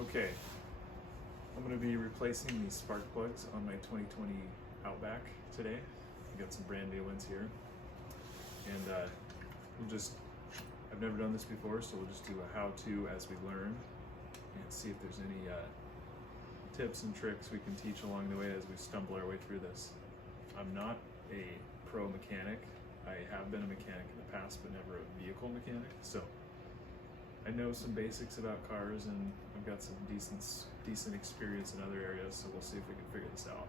Okay, I'm going to be replacing these spark plugs on my 2020 Outback today. I got some brand new ones here, and I've never done this before, so we'll just do a how-to as we learn and see if there's any tips and tricks we can teach along the way as we stumble our way through this. I'm not a pro mechanic. I have been a mechanic in the past, but never a vehicle mechanic, so I know some basics about cars, and I've got some decent experience in other areas, so we'll see if we can figure this out.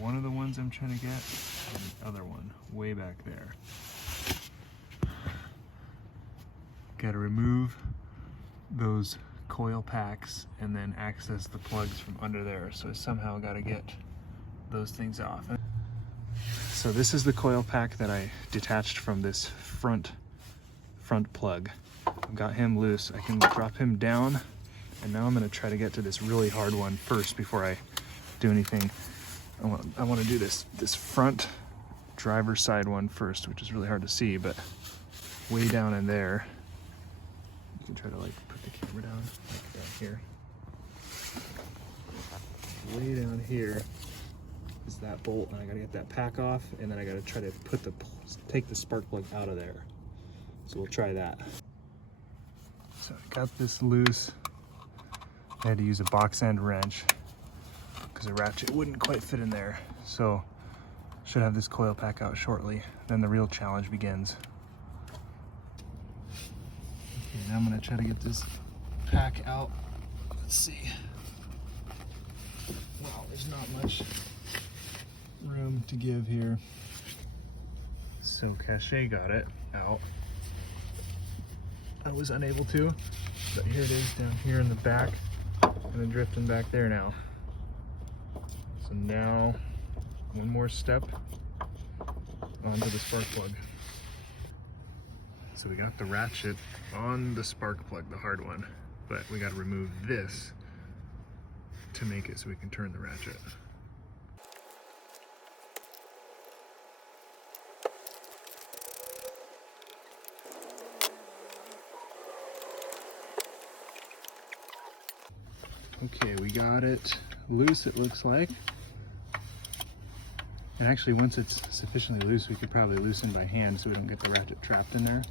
One of the ones I'm trying to get, and the other one way back there. Got to remove those coil packs and then access the plugs from under there. So I somehow got to get those things off. So this is the coil pack that I detached from this front plug. I've got him loose. I can drop him down, and now I'm going to try to get to this really hard one first before I do anything. I want to do this front driver's side one first, which is really hard to see, but way down in there. You can try to like put the camera down, like down here. Way down here is that bolt, and I gotta get that pack off, and then I gotta try to take the spark plug out of there. So we'll try that. So I got this loose. I had to use a box end wrench because a ratchet wouldn't quite fit in there. So should have this coil pack out shortly. Then the real challenge begins. Okay, now I'm gonna try to get this pack out. Let's see. Wow, there's not much room to give here. So Cachet got it out. I was unable to, but here it is down here in the back, and then drifting back there now. So now, one more step onto the spark plug. So we got the ratchet on the spark plug, the hard one, but we got to remove this to make it so we can turn the ratchet. Okay, we got it loose, it looks like. And actually, once it's sufficiently loose, we could probably loosen by hand so we don't get the ratchet trapped in there.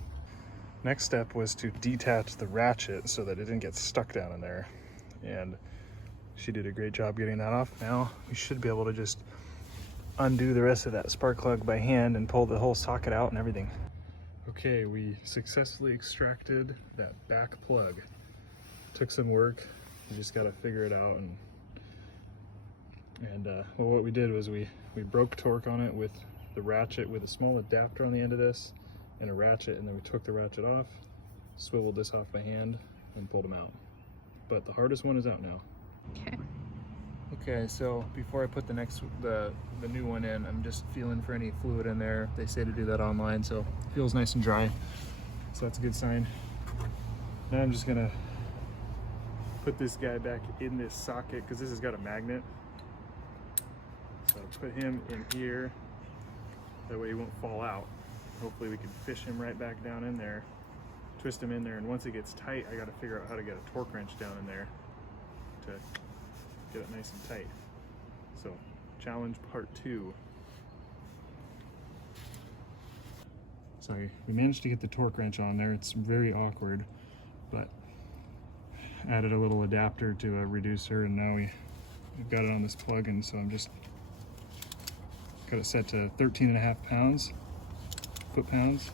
Next step was to detach the ratchet so that it didn't get stuck down in there. And she did a great job getting that off. Now we should be able to just undo the rest of that spark plug by hand and pull the whole socket out and everything. Okay, we successfully extracted that back plug. Took some work. You just got to figure it out. Well, what we did was we broke torque on it with the ratchet with a small adapter on the end of this and a ratchet, and then we took the ratchet off, swiveled this off by hand, and pulled them out. But the hardest one is out now. Okay. Okay, so before I put the new one in, I'm just feeling for any fluid in there. They say to do that online, so it feels nice and dry. So that's a good sign. Now I'm just gonna put this guy back in this socket because this has got a magnet. So I'll put him in here. That way he won't fall out. Hopefully we can fish him right back down in there, twist him in there, and once it gets tight, I gotta figure out how to get a torque wrench down in there to get it nice and tight. So, challenge part 2. So we managed to get the torque wrench on there. It's very awkward, but added a little adapter to a reducer, and now we've got it on this plug, and so I'm just got it set to 13.5 foot-pounds.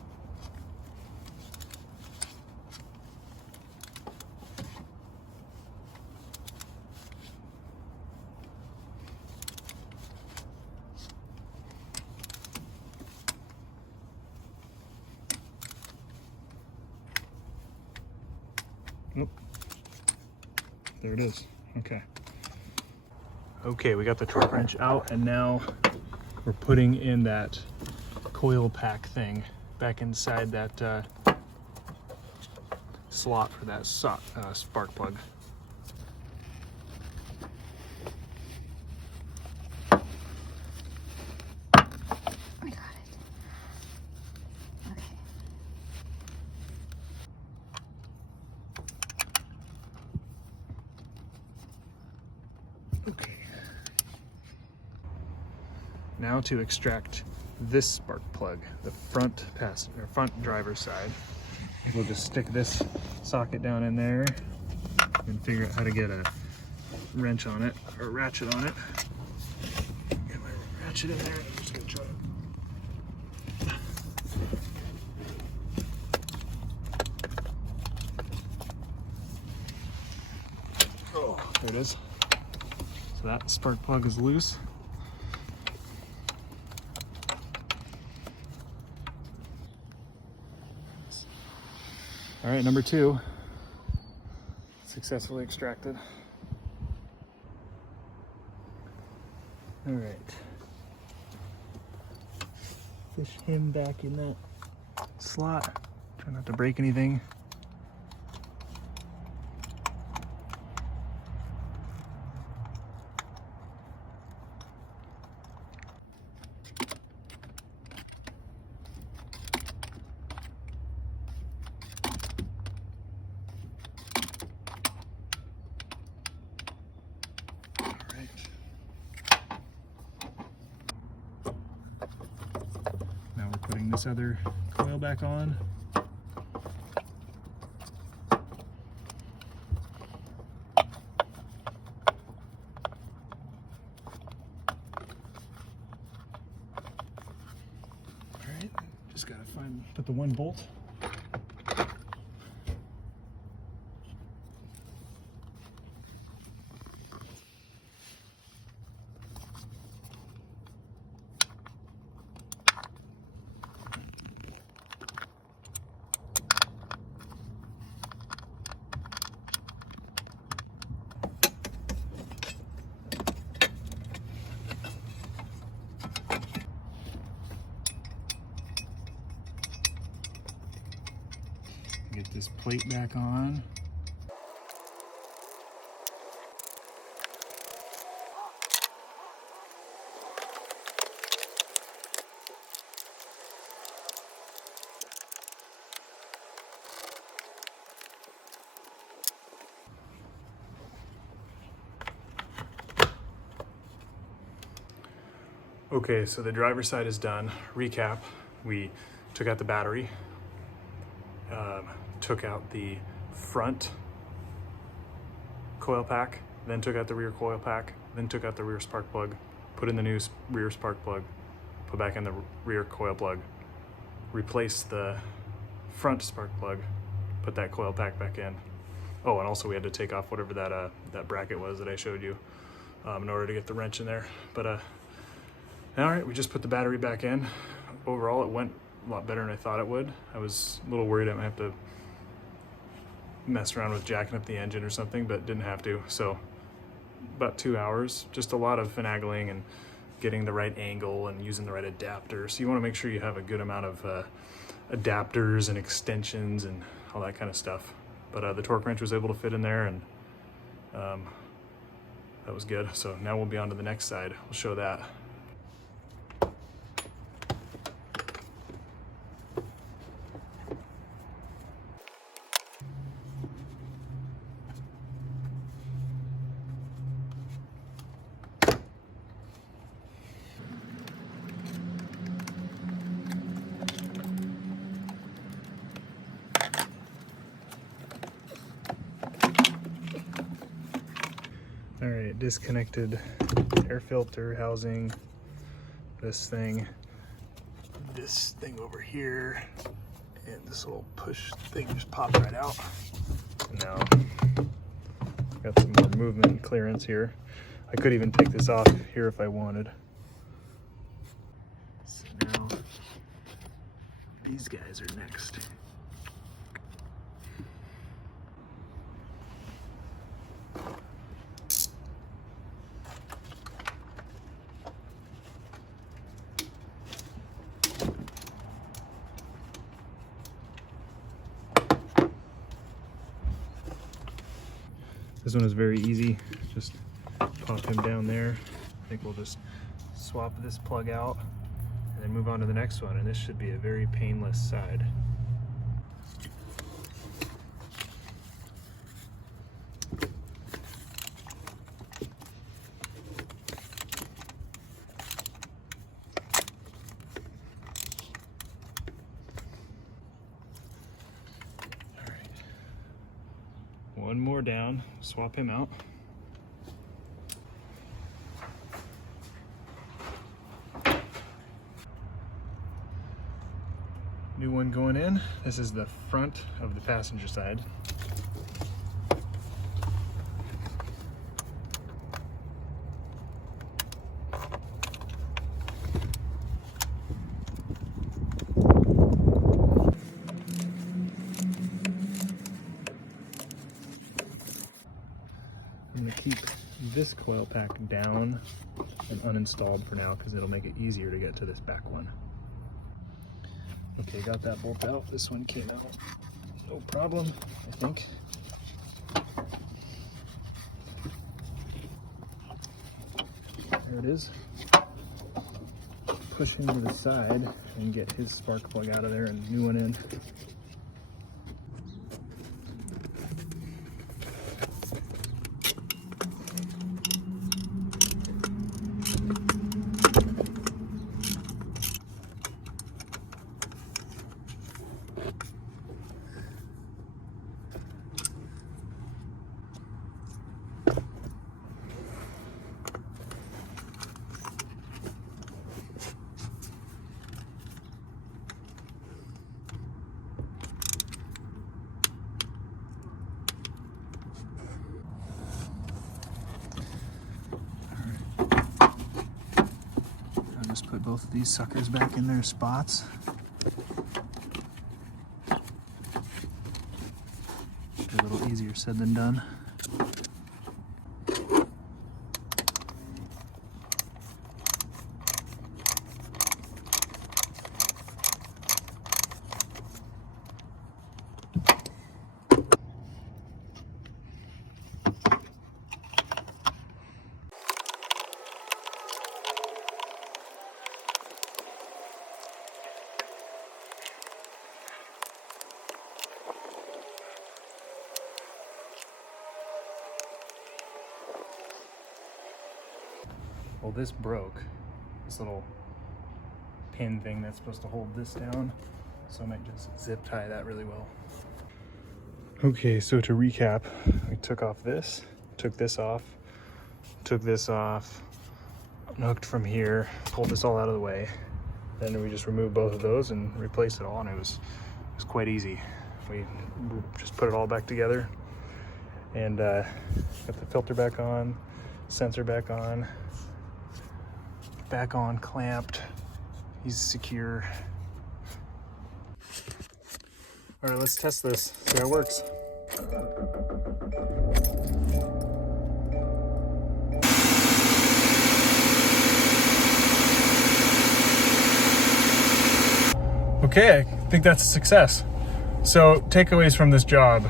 Nope. There it is. Okay. Okay, we got the torque wrench out, and now we're putting in that coil pack thing back inside that slot for that spark plug. I got it. Okay. Now to extract this spark plug, the front driver's side. We'll just stick this socket down in there and figure out how to get a wrench on it, or ratchet on it. Get my ratchet in there. I'm just gonna try it. Oh, there it is. So that spark plug is loose. All right, number 2, successfully extracted. All right, fish him back in that slot. Try not to break anything. Now we're putting this other coil back on. Alright, just gotta put the one bolt. Get this plate back on. Okay, so the driver's side is done. Recap, we took out the battery, took out the front coil pack, then took out the rear coil pack, then took out the rear spark plug, put in the new rear spark plug, put back in the rear coil plug, replaced the front spark plug, put that coil pack back in. Oh, and also we had to take off whatever that bracket was that I showed you in order to get the wrench in there. But all right, we just put the battery back in. Overall, it went a lot better than I thought it would. I was a little worried I might have to mess around with jacking up the engine or something, but didn't have to. So about 2 hours, just a lot of finagling and getting the right angle and using the right adapter. So you want to make sure you have a good amount of adapters and extensions and all that kind of stuff. But the torque wrench was able to fit in there, and that was good. So now we'll be on to the next side. We'll show that. All right, disconnected air filter housing, this thing over here, and this little push thing just popped right out. And now got some more movement and clearance here. I could even take this off here if I wanted. So now these guys are next. This one is very easy. Just pop him down there. I think we'll just swap this plug out and then move on to the next one, and this should be a very painless side. One more down, swap him out. New one going in. This is the front of the passenger side. I'm going to keep this coil pack down and uninstalled for now because it'll make it easier to get to this back one. Okay, got that bolt out. This one came out no problem, I think. There it is. Push him to the side and get his spark plug out of there and new one in. Just put both of these suckers back in their spots. A little easier said than done. Well, this broke, this little pin thing that's supposed to hold this down, so I might just zip tie that really well. Okay, so to recap, we took off this, took this off, unhooked from here, pulled this all out of the way, then we just removed both of those and replaced it all, and it was quite easy. We just put it all back together and got the filter back on, sensor back on, clamped. He's secure. All right, let's test this, see how it works. Okay, I think that's a success. So takeaways from this job.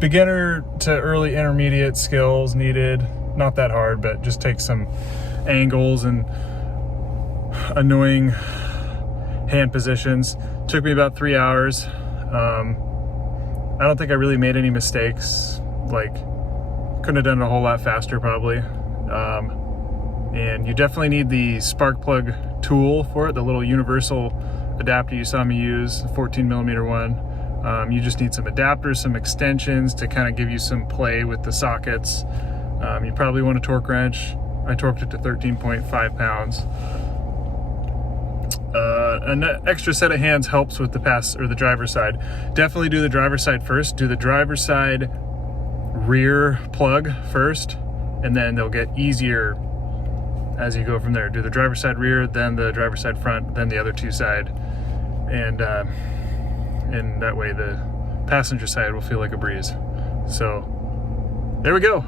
Beginner to early intermediate skills needed. Not that hard, but just take some angles and annoying hand positions. Took me about 3 hours. I don't think I really made any mistakes. Like, couldn't have done it a whole lot faster probably. And you definitely need the spark plug tool for it, the little universal adapter you saw me use, the 14mm one. You just need some adapters, some extensions to kind of give you some play with the sockets. You probably want a torque wrench. I torqued it to 13.5 pounds. An extra set of hands helps with the driver's side. Definitely do the driver's side first. Do the driver's side rear plug first, and then they'll get easier as you go from there. Do the driver's side rear, then the driver's side front, then the other two side, and that way the passenger side will feel like a breeze. So there we go.